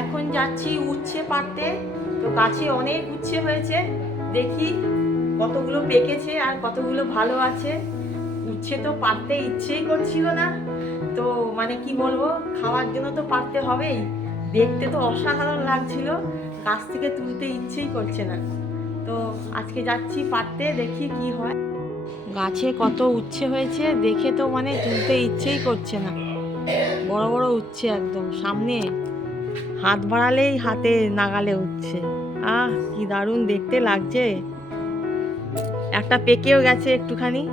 এখন যাচ্ছি উচ্ছে পাড়তে। তো গাছে অনেক উচ্ছে হয়েছে। দেখি কতগুলো পেকেছে আর কতগুলো ভালো আছে। উচ্ছে তো পারতে ইচ্ছেই করছিল না। তো মানে কি বলব, খাওয়ার জন্য তো পারতে হবেই। দেখতে তো অসাধারণ লাগছিল। গাছ থেকে তুলতে ইচ্ছেই করছে না। তো আজকে যাচ্ছি পারতে দেখি কি হয়। গাছে কত উচ্ছে হয়েছে, দেখে তো মানে তুলতে ইচ্ছেই করছে না। বড় বড় উচ্ছে একদম, সামনে হাত বাড়ালেই হাতে নাগালে উচ্ছে আহ, কি দারুণ দেখতে লাগছে। একটা পেকেও গেছে একটুখানি।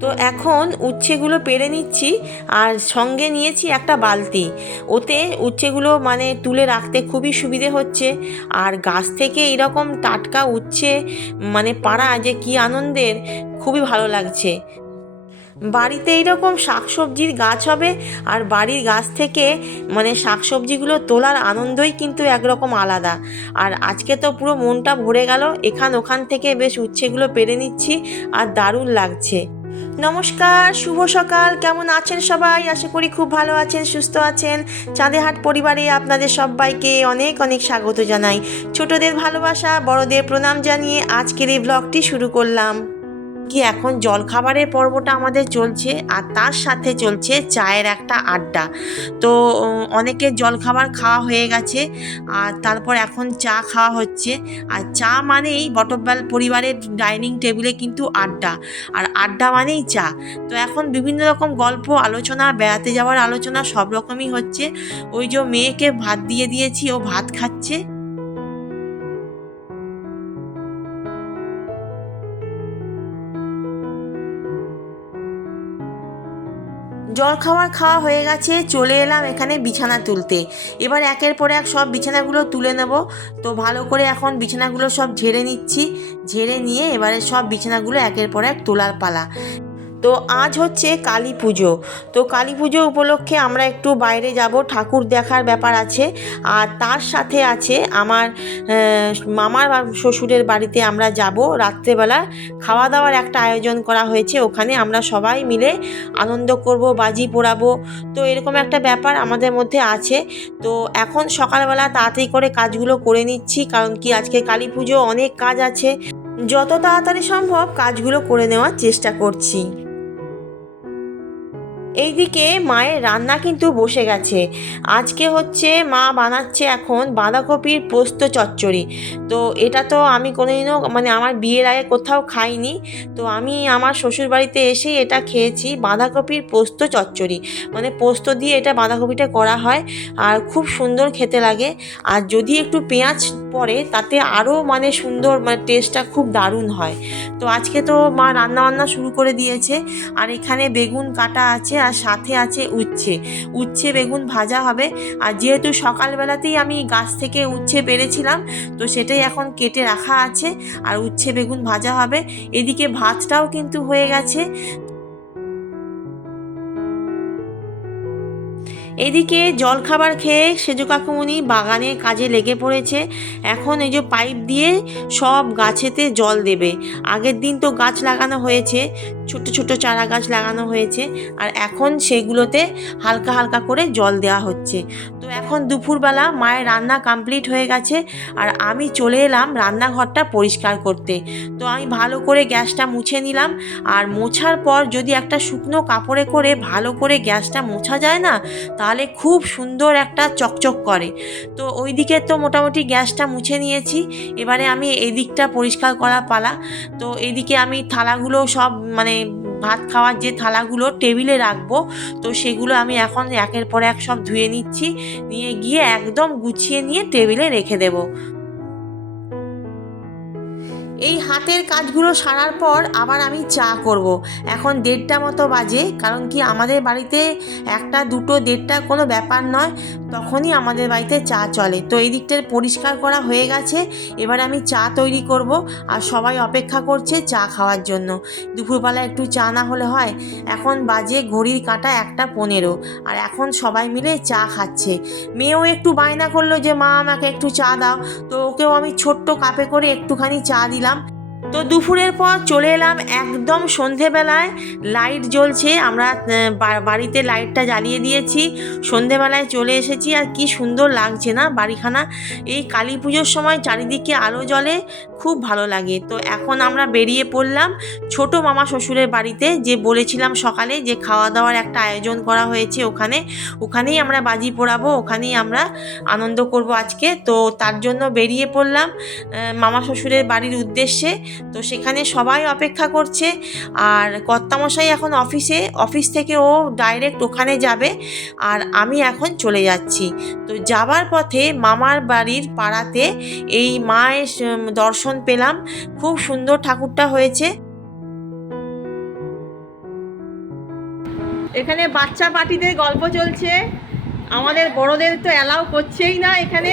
তো এখন উচ্ছেগুলো পেরে নিচ্ছি, আর সঙ্গে নিয়েছি একটা বালতি। ওতে উচ্ছেগুলো মানে তুলে রাখতে খুবই সুবিধে হচ্ছে। আর গাছ থেকে এরকম টাটকা উচ্ছে মানে পাড়া যে কি আনন্দের, খুবই ভালো লাগছে। বাড়িতে এইরকম শাকসবজির গাছ হবে আর বাড়ির গাছ থেকে মানে শাকসবজিগুলো তোলার আনন্দই কিন্তু একরকম আলাদা। আর আজকে তো পুরো মনটা ভরে গেল, এখান ওখান থেকে বেশ উচ্ছেগুলো পেরে নিচ্ছি আর দারুণ লাগছে। নমস্কার, শুভ সকাল, কেমন আছেন সবাই? আশা করি খুব ভালো আছেন, সুস্থ আছেন। চাঁদেহাট পরিবারে আপনাদের সবাইকে অনেক অনেক স্বাগত জানাই। ছোটদের ভালোবাসা, বড়দের প্রণাম জানিয়ে আজকের এই ব্লগটি শুরু করলাম। কি এখন জলখাবারের পর্বটা আমাদের চলছে আর তার সাথে চলছে চায়ের একটা আড্ডা। তো, অনেকের জলখাবার খাওয়া হয়ে গেছে আর তারপর এখন চা খাওয়া হচ্ছে। আর চা মানেই বটব্যাল পরিবারের ডাইনিং টেবিলে কিন্তু আড্ডা। আর আড্ডা মানেই চা। তো এখন বিভিন্ন রকম গল্প, আলোচনা, বেড়াতে যাওয়ার আলোচনা সব রকমই হচ্ছে। ওই যে মেয়েকে ভাত দিয়ে দিয়েছি, ও ভাত খাচ্ছে। জলখাবার খাওয়া হয়ে গেছে, চলে এলাম এখানে বিছানা তুলতে। এবার একের পর এক সব বিছানাগুলো তুলে নেব। তো ভালো করে এখন বিছানাগুলো সব ঝেড়ে নিচ্ছি। ঝেড়ে নিয়ে এবারে সব বিছানাগুলো একের পর এক তোলার পালা। তো আজ হচ্ছে কালী পুজো। তো কালী পুজো উপলক্ষে আমরা একটু বাইরে যাব, ঠাকুর দেখার ব্যাপার আছে। আর তার সাথে আছে আমার মামার শ্বশুরের বাড়িতে আমরা যাব। রাত্রেবেলা খাওয়া দাওয়ার একটা আয়োজন করা হয়েছে, ওখানে আমরা সবাই মিলে আনন্দ করব, বাজি পোড়াবো। তো এরকম একটা ব্যাপার আমাদের মধ্যে আছে। তো এখন সকালবেলা তাড়াতাড়ি করে কাজগুলো করে নিচ্ছি, কারণ কি আজকে কালী পুজো অনেক কাজ আছে। যত তাড়াতাড়ি সম্ভব কাজগুলো করে নেওয়ার চেষ্টা করছি। এইদিকে মায়ের রান্না কিন্তু বসে গেছে। আজকে হচ্ছে মা বানাচ্ছে এখন বাঁধাকপির পোস্ত চচ্চড়ি। তো এটা তো আমি কোনোদিনও মানে আমার বিয়ের আগে কোথাও খাইনি। তো আমি আমার শ্বশুর বাড়িতে এসেই এটা খেয়েছি, বাঁধাকপির পোস্ত চচ্চড়ি। মানে পোস্ত দিয়ে এটা বাঁধাকপিটা করা হয় আর খুব সুন্দর খেতে লাগে। আর যদি একটু পেঁয়াজ পড়ে তাতে আরও মানে সুন্দর মানে টেস্টটা খুব দারুণ হয়। তো আজকে তো মা রান্না বান্না শুরু করে দিয়েছে। আর এখানে বেগুন কাটা আছে আর সাথে আছে উচ্ছে। উচ্ছে বেগুন ভাজা হবে। আর যেহেতু সকালবেলাতেই আমি গাছ থেকে উচ্ছে পেরেছিলাম, তো সেটাই এখন কেটে রাখা আছে আর উচ্ছে বেগুন ভাজা হবে। এদিকে ভাতটাও কিন্তু হয়ে গেছে। এদিকে জলখাবার খেয়ে সেজু কাকুমনি বাগানে কাজে লেগে পড়েছে। এখন এই যে পাইপ দিয়ে সব গাছেতে জল দেবে। আগের দিন তো গাছ লাগানো হয়েছে। ছোট ছোট চারা গাছ লাগানো হয়েছে আর এখন সেগুলোতে হালকা হালকা করে জল দেওয়া হচ্ছে। তো এখন দুপুরবেলা মায়ের রান্না কমপ্লিট হয়ে গেছে আর আমি চলে এলাম রান্নাঘরটা পরিষ্কার করতে। তো আমি ভালো করে গ্যাসটা মুছে নিলাম আর মোছার পর যদি একটা শুকনো কাপড়ে করে ভালো করে গ্যাসটা মোছা যায় না, তাহলে খুব সুন্দর একটা চকচক করে। তো ওই দিকে তো মোটামুটি গ্যাসটা মুছে নিয়েছি, এবারে আমি এদিকটা পরিষ্কার করা পালা। তো এদিকে আমি থালাগুলো সব মানে ভাত খাওয়ার যে থালাগুলো টেবিলে রাখব, তো সেগুলো আমি এখন একের পর এক সব ধুয়ে নিচ্ছি। নিয়ে গিয়ে একদম গুছিয়ে নিয়ে টেবিলে রেখে দেবো। এই হাতের কাজগুলো সারার পর আবার আমি চা করব। এখন দেড়টা মতো বাজে, কারণ কি আমাদের বাড়িতে একটা, দুটো, দেড়টা কোনো ব্যাপার নয়, তখনই আমাদের বাড়িতে চা চলে। তো এই দিকটার পরিষ্কার করা হয়ে গেছে, এবার আমি চা তৈরি করব আর সবাই অপেক্ষা করছে চা খাওয়ার জন্য। দুপুরবেলা একটু চা না হলে হয়, এখন বাজে ঘড়ির কাঁটা একটা পনেরো, আর এখন সবাই মিলে চা খাচ্ছে। মেয়েও একটু বায়না করল যে, মা, আমাকে একটু চা দাও। তো ওকেও আমি ছোট্ট কাপে করে একটুখানি চা দিলাম। তো দুপুরের পর চলে এলাম একদম সন্ধেবেলায়। লাইট জ্বলছে, আমরা বাড়িতে লাইটটা জ্বালিয়ে দিয়েছি। সন্ধেবেলায় চলে এসেছি, আর কি সুন্দর লাগছে না বাড়িখানা? এই কালী পুজোর সময় চারিদিকে আলো জ্বলে, খুব ভালো লাগে। তো এখন আমরা বেরিয়ে পড়লাম ছোট মামা শ্বশুরের বাড়িতে, যে বলেছিলাম সকালে যে খাওয়া দাওয়ার একটা আয়োজন করা হয়েছে ওখানে। ওখানেই আমরা বাজি পোড়াবো, ওখানেই আমরা আনন্দ করব আজকে। তো তার জন্য বেরিয়ে পড়লাম মামা শ্বশুরের বাড়ির উদ্দেশ্যে। তো সেখানে সবাই অপেক্ষা করছে। আর কর্তামশাই এখন অফিসে অফিস থেকে ও ডাইরেক্ট ওখানে যাবে আর আমি এখন চলে যাচ্ছি। তো যাবার পথে মামার বাড়ির পাড়াতে এই মায়ের দর্শন পেলাম। খুব সুন্দর ঠাকুরটা হয়েছে। এখানে বাচ্চা পার্টিদের গল্প চলছে। আমাদের বড়দের তো অ্যালাউ করছেই না এখানে।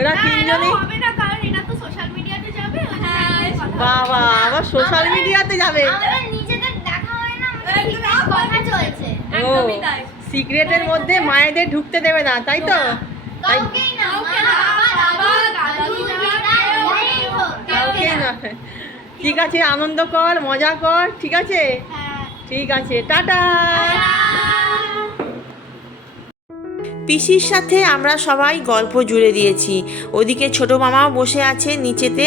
এরা তিনজনে হবে না কারণ এটা তো সোশ্যাল মিডিয়াতে যাবে ওই জন্য একটাই কথা। বাবা আবার সোশ্যাল মিডিয়াতে যাবে। আমাদের নিজেদের দেখা হয় না আমাদের secret কথা চলছে। ও সিক্রেটের মধ্যে মায়েদের ঢুকতে দেবে না তাই তো? ঠিক আছে আনন্দ কর মজা কর ঠিক আছে? হ্যাঁ। ঠিক আছে টাটা। পিসির সাথে আমরা সবাই গল্প জুড়ে দিয়েছি। ওদিকে ছোট মামাও বসে আছে, নিচেতে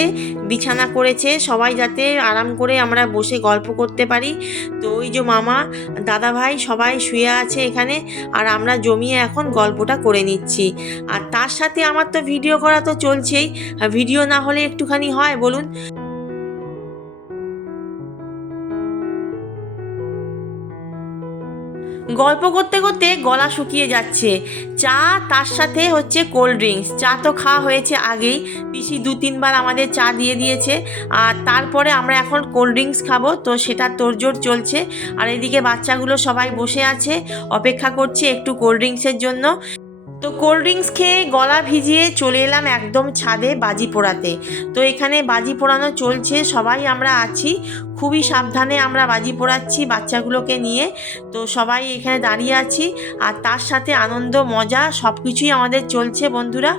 বিছানা করেছে। সবাই যাতে আরাম করে আমরা বসে গল্প করতে পারি। তো ওই যে মামা দাদা ভাই সবাই শুয়ে আছে এখানে আর আমরা জমিয়ে এখন গল্পটা করে নিচ্ছি। আর তার সাথে আমার তো ভিডিও করা তো চলছেই। ভিডিও না হলে একটুখানি হয়, বলুন? গল্প করতে করতে গলা শুকিয়ে যাচ্ছে। চা তার সাথে হচ্ছে কোল্ড ড্রিঙ্কস চা তো খাওয়া হয়েছে আগেই। পিসি দু তিনবার আমাদের চা দিয়ে দিয়েছে। আর তারপরে আমরা এখন কোল্ড ড্রিঙ্কস খাব। তো সেটা তোড়জোড় চলছে। আর এদিকে বাচ্চাগুলো সবাই বসে আছে। অপেক্ষা করছে একটু কোল্ড ড্রিঙ্কসের জন্য। তো কোল্ড ড্রিঙ্কস খেয়ে গলা ভিজিয়ে চলে এলাম একদম ছাদে বাজি পোড়াতে। তো এখানে বাজি পোড়ানো চলছে, সবাই আমরা আছি। খুবই সাবধানে আমরা বাজি পোড়াচ্ছি বাচ্চাগুলোকে নিয়ে। তো সবাই এখানে দাঁড়িয়ে আছি আর তার সাথে আনন্দ, মজা সব কিছুই আমাদের চলছে বন্ধুরা।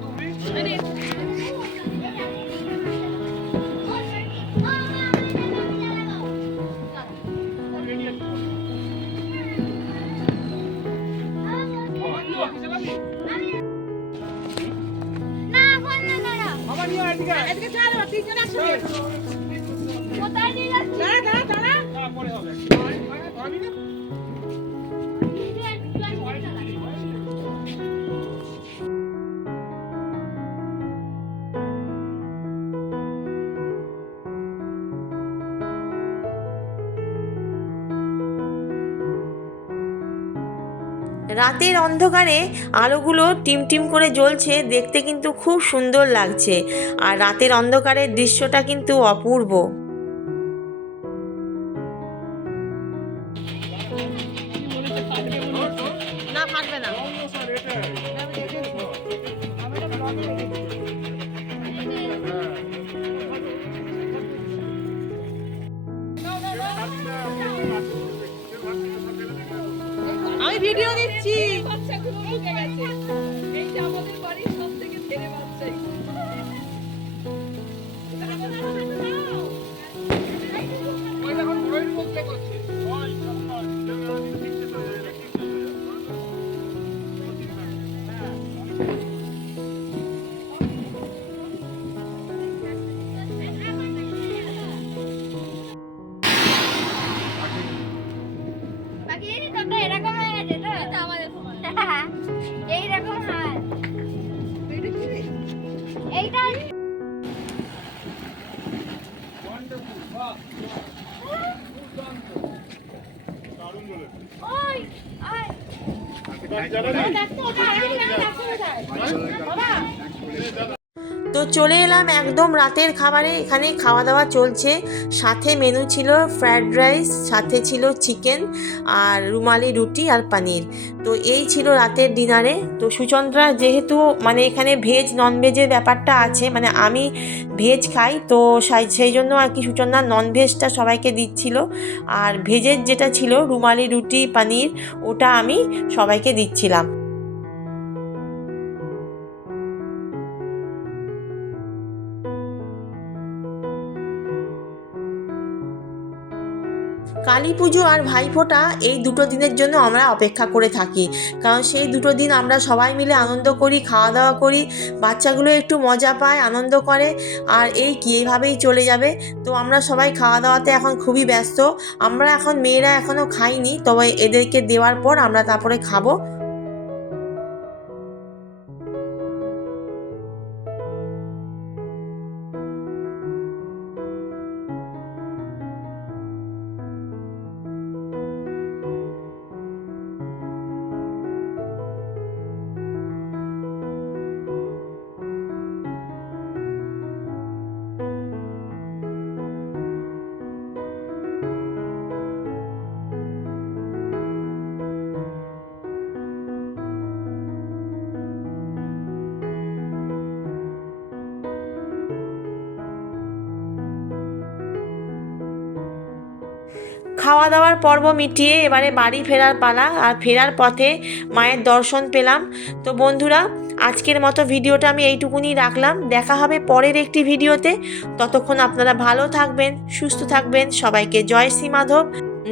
না রাতের অন্ধকারে আলোগুলো টিম টিম করে জ্বলছে, দেখতে কিন্তু খুব সুন্দর লাগছে। আর রাতের অন্ধকারের দৃশ্যটা কিন্তু অপূর্ব। না ফাটবে না আমি ভিডিও দিচ্ছি বাকি ওই তো চলে এলাম একদম রাতের খাবারে। এখানে খাওয়া দাওয়া চলছে। সাথে মেনু ছিল ফ্রায়েড রাইস সাথে ছিল চিকেন আর রুমালি রুটি আর পানির। তো এই ছিল রাতের ডিনারে তো সুচন্দ্রা, যেহেতু মানে এখানে ভেজ নন ভেজের ব্যাপারটা আছে মানে আমি ভেজ খাই, তো সেই জন্য আর কি সুচন্দ্রা নন ভেজটা সবাইকে দিচ্ছিল। আর ভেজের যেটা ছিল, রুমালি রুটি, পানির, ওটা আমি সবাইকে দিচ্ছিলাম। কালী পুজো আর ভাইফোঁটা এই দুটো দিনের জন্য আমরা অপেক্ষা করে থাকি। কারণ সেই দুটো দিন আমরা সবাই মিলে আনন্দ করি, খাওয়া দাওয়া করি, বাচ্চাগুলো একটু মজা পায়, আনন্দ করে, আর এই কি এইভাবেই চলে যাবে। তো আমরা সবাই খাওয়া দাওয়াতে এখন খুবই ব্যস্ত। আমরা এখন, মেয়েরা এখনও খাইনি, তবে এদেরকে দেওয়ার পর আমরা তারপরে খাব। খাওয়া দাওয়ার পর্ব মিটিয়ে এবারে বাড়ি ফেরার পালা আর ফেরার পথে মায়ের দর্শন পেলাম। তো বন্ধুরা, আজকের মতো ভিডিওটা আমি এইটুকুনি রাখলাম। দেখা হবে পরের একটি ভিডিওতে। ততক্ষণ আপনারা ভালো থাকবেন, সুস্থ থাকবেন। সবাইকে জয় শ্রী মাধব।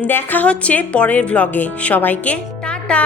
দেখা হচ্ছে পরের ব্লগে সবাইকে টাটা!